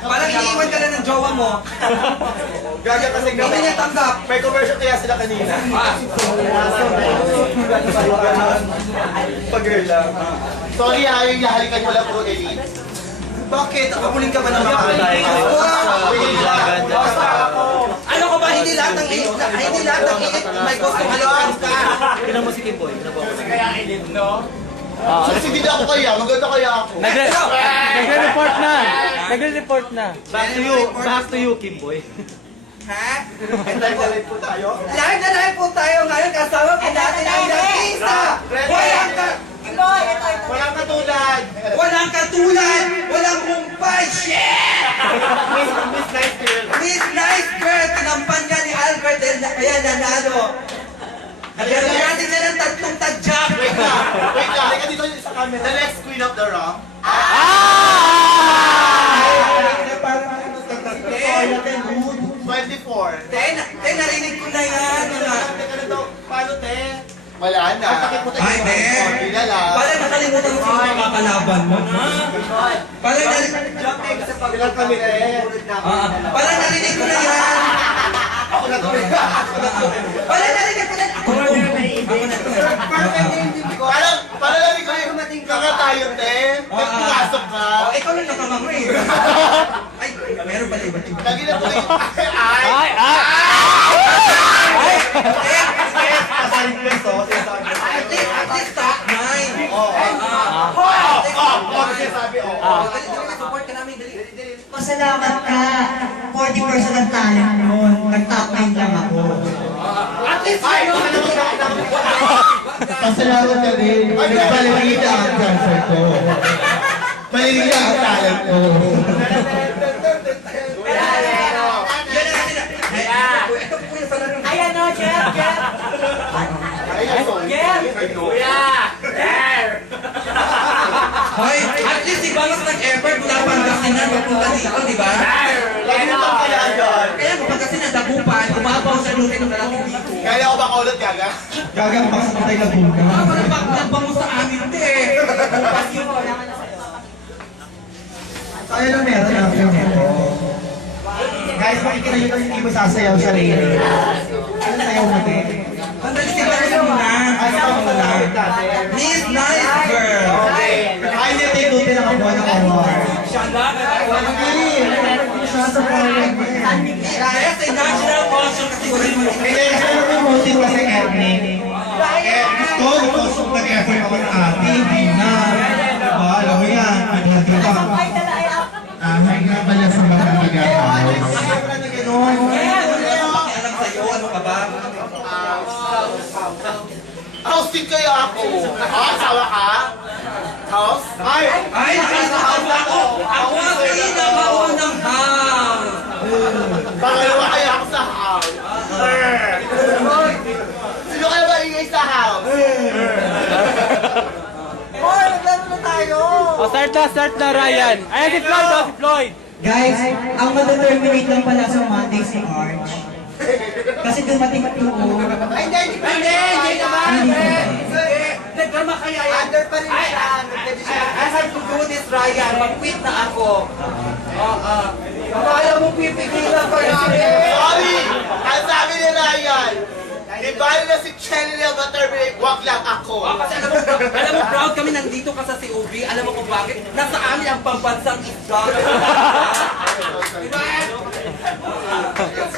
Parang iiwan ka lang ng jowa mo. Gaga kasi Hindi niya tanggap. may commercial kaya sila kanina. Pag-girl lang. Sorry ha, yung halikan mo lang po, Elite. Bakit? Kamuling ka ba ng mga alay? Ano ko ba? Hindi lahat ng iit may gusto halikan ka. Tinan mo si Kimboy. Kaya Elite, no? Sige na ako kaya, maganda kaya ako. Nagre-report na. Nagre-report na. Back to you, Kimboy. Ha? Live po tayo. Live na live po tayo ngayon kasama po natin ang artista. Walang katulad. Walang katulad. Walang humpay. Shit! Miss Nice Girl. Miss Nice Girl. Tinampan niya ni Albert kaya nanalo. Kaya natin na ng tatlong tadyak. Wait lang. Halika dito sa camera. The next queen of the rock. Ten, 24. narinig ko na yan. Teka na daw. Paano, te? Wala na. Ay, te. Hindi lang. Parang nakalimutan mo sino makakalaban mo. Parang Ilan kami, te? Parang narinig ko na yan. Ako na to. Parang narinig ko na. Ako na to. Parang lang ko yung kakatayo, te. Nagpulasok ka. Ikaw lang nakamamay. Ay, meron pala iba. Lagi na tuloy. Ay! At least top 9. Support ka namin, dali. Masalamat ka. 40% ng talent mo. Nag-top 9 lang ako. At least kayo. Pasalamat ka din. Nagpalimita ang cancer ko. Malimita ang talent ko. Ayan o, Jeff! Hoy, at least si Balos nag-effort mula Pangasinan papunta dito, di ba? Lagi na lang kaya doon. Kaya kung Pangasinan, Dagupan, umabaw sa lutin ng lalaki dito. Kaya ako baka ulit, Gaga? Gagang pakasapatay na bunga. Parang nagbango sa amin, te. Bukas yun. Kaya lang meron ang film ko. Guys, makikita nyo lang hindi mo sasayaw sa railing. Ano sayaw mo din? Sandali si Balos muna. Miss Nice Girl. Ay, hindi tayo dutin ang kabuhan ng award. Siya lang. Siya sa parang Kaya sa national culture category mo. hindi, kasi promoted kasi Ernie. Gusto nag-effort ako ng ate, hindi na. Diba, alam mo yan, pinagod ka. May nga pala sa mga nag-house. Alam sa'yo, ano ka ba? House din kaya ako. Asawa ka? House? Ay! Ay, nakasahal ako! Ako ang pinakaunang house! Pangalawa kaya ako sa house. Sino kaya maingay sa house? Hoy, naglaro na tayo! Start na, Ryan. Ayan si Floyd, si Floyd. Guys, ang madeterminate lang pala sa Monday si Arch. Kasi dumating ito. Ay, hindi naman! Nagdrama kaya yan. Under pa rin siya. I have to do this, Ryan. Mag-quit na ako. Akala mo pipigilan pa namin. Sorry! Ang sabi ni Ryan, ibali na si Chanel ma-terminate, wag lang ako. Kasi alam mo, proud kami nandito ka sa COB. Alam mo kung bakit? Nasa amin ang pambansang isda. Diba?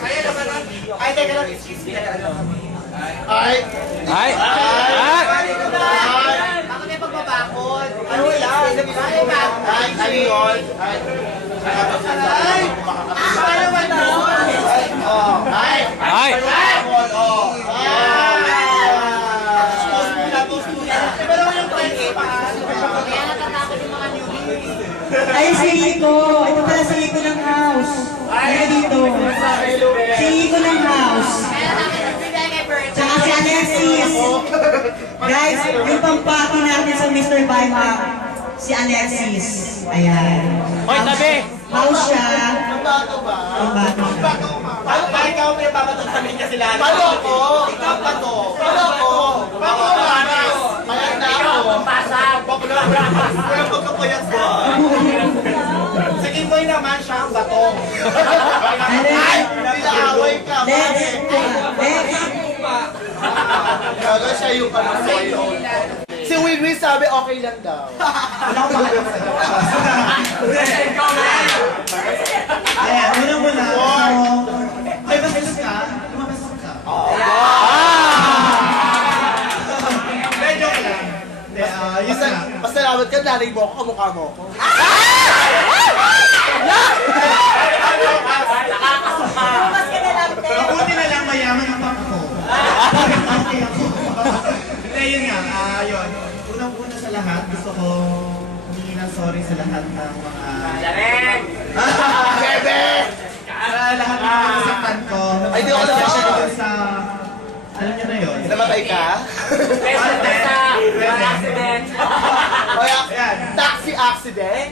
Kaya naman ang... Ay, teka lang, excuse me. Ay! Ay! Bakit may pagbabakod? Ano wala? Ay, ano yun? Ay! Ano ba ito? Ay! Ay! Toast muna, toast muna. Diba naman yung plan A? Kaya natatakot yung mga newbie. Ay, si Rico! Ito pala si Rico ng house. Ay, dito. Si Rico ng house. Kaya natatakot yung bigay kay Bert. Tsaka si Alexis. Guys, yung pampati natin sa Mr. Buyback, si Alexis. Ayan. Hoy, tabi! House siya. Ang bato ba? Pambato siya. Paano ba ikaw may babato namin kasi lahat? Paano ako? Ikaw pa to. Paano ako? Paano ako? Mayat na ako. Ikaw ang pasag. Wala pagkapayat ba? Sige mo Ay, pinaaway ka. Next. Next. Gaga siya yung sa'yo. Si Winwin sabi okay lang daw. Wala akong pakialam sa'yo. Ayan, muna. Ay, bastos ka? Lumabastos ka? Medyo ka lang. Yun na. Pasalamat ka, nanay mo ako, kamukha mo ako. Mas ka na lang, te. Mabuti na lang mayaman ang papa ko. Okay ako. Hindi, yun nga. Yun. Unang-una sa lahat, gusto ko humingi ng sorry sa lahat ng mga... Bebe! Sa lahat ng mga nasaktan ko. Ay, di ako Especially nasaktan. dun sa... Alam niyo na yun. Namatay ka? Kaya, taxi accident?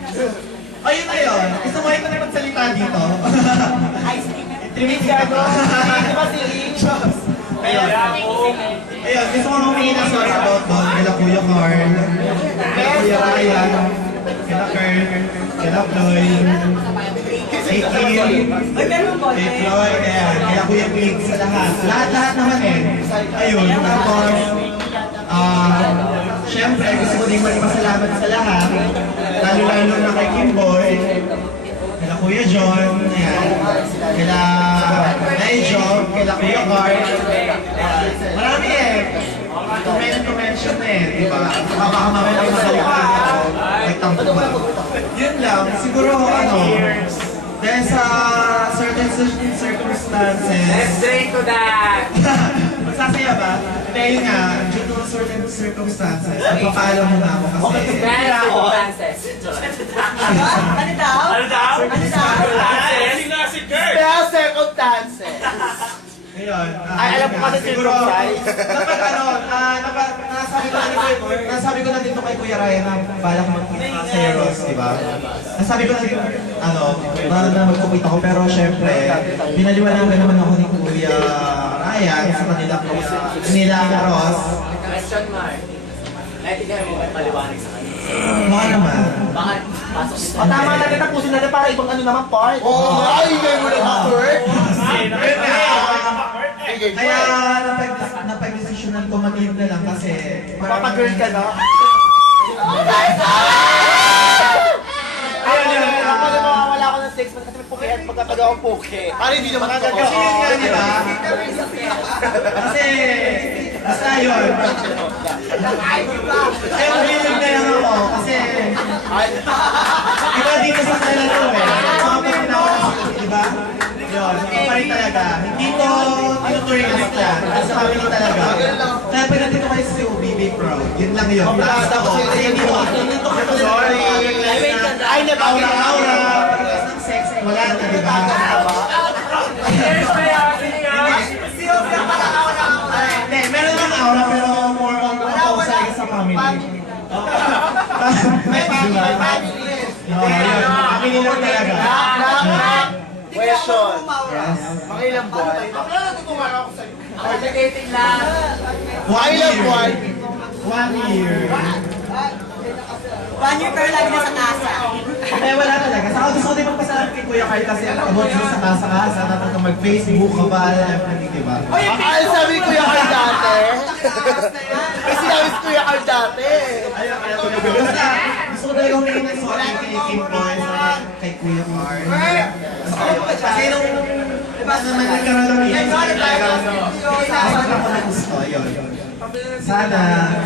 Ayun na yun. Gusto mo ito na magsalita dito. Trinity ka ba? Di ba si Angels? Ayun. Ayun, gusto ko humingi ng sorry about doon. Kila Kuya Carl, kila Kuya Ryan, kila Kurt, kila Floyd, kay Kim, kay Floyd, ayan, kila Kuya Pig, sa lahat. Lahat naman eh. Ayun, tapos, syempre, gusto ko din magpasalamat sa lahat. Lalo-lalo na kay Kimboy, kila Kuya John, ayan, kila Nigel, kila Kuya Carl. Marami eh. To mention na eh, di ba? Baka mamaya ang masalita ako. May tampo ba? Yun lang, siguro dahil sa certain circumstances. Let's drink to that! Magsasaya ba? Hindi, yun nga, due to certain circumstances, magpapaalam muna ako kasi... Ano daw? Ano daw? Kaya circumstances. Ngayon, Ay, alam ko kasi siguro, circumcised. nasabi ko na dito kay Kuya Ryan na balak magpunta sa Eros, di ba? Nasabi ko na dito, na magpupita ko, pero syempre, pinaliwanagan naman ako ni Kuya Ryan sa kanila Eros. Question mark. Naitigay mo may paliwanag sa kanila. Mukha naman. Bakit pasok si O tama na, tapusin natin para ibang ano naman part. Oo, ay, ngayon mo na Kurt. Kaya napag-desisyonan ko mag-leave na lang kasi... Papag-girl ka na. Ayun, Ako na mawawala ako ng 6 months kasi may puke at pagkapag ako puke. Para hindi naman ako. kasi yun nga, di ba? Kasi, basta yun. Kaya mag-leave na lang ako kasi... Iba dito sa kanila to eh. Mga pinakaw, di ba? Yun, pa rin talaga. Hindi ko tinuturing as plan. As family talaga. Kaya pag nandito kayo sa UBB proud, yun lang yun. Basta ko. Kasi hindi ko sorry. Ay, Aura. Pagkas ng sex, wala na, di ba? Hindi, meron lang aura pero more on proposal sa family. May family. No, yun. Family lang talaga. Question. Yes. Mga ilang buwan? Complicating lang. Mga ilang buwan? 1 year. 1 year pero lagi na sa kasa. Eh, wala talaga. Saka gusto ko din magpasalamat kay Kuya Carl kasi about sa kasa-kasa, tapos mag-Facebook ka ba, everything, di ba? Ay, sabi ni Kuya Carl dati. Ay, sinabi si Kuya Carl dati. Basta, gusto ko talaga humingi ng sorry kay Kim Boy, kay Kuya Carl. Kasi nung, naman nagkaroon ng meeting, talagang sasakit ako ng gusto, yun. Sana,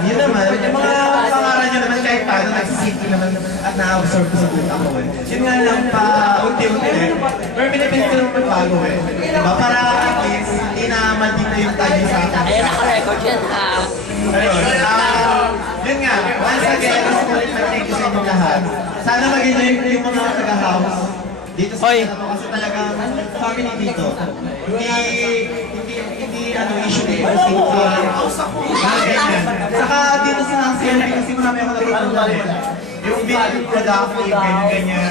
yun naman, yung mga pangaran nyo naman kahit paano, nagsisiki naman at na-absorb ko sa buta ko eh. Yun nga lang pa, unti-unti eh. Pero pinipilit ko naman bago eh. Diba? Para at least, hindi na maldito yung tayo sa akin. Ayun, naka-record yan ha. Ayun, yun nga, once again, gusto ko rin mag-thank you sa inyong lahat. Sana mag-enjoy yung mga taga-house dito sa Canada kasi talagang family dito. Hindi issue dito kasi saka dito sa CLB kasi marami ako natutunan eh. Yung being productive, ganyan.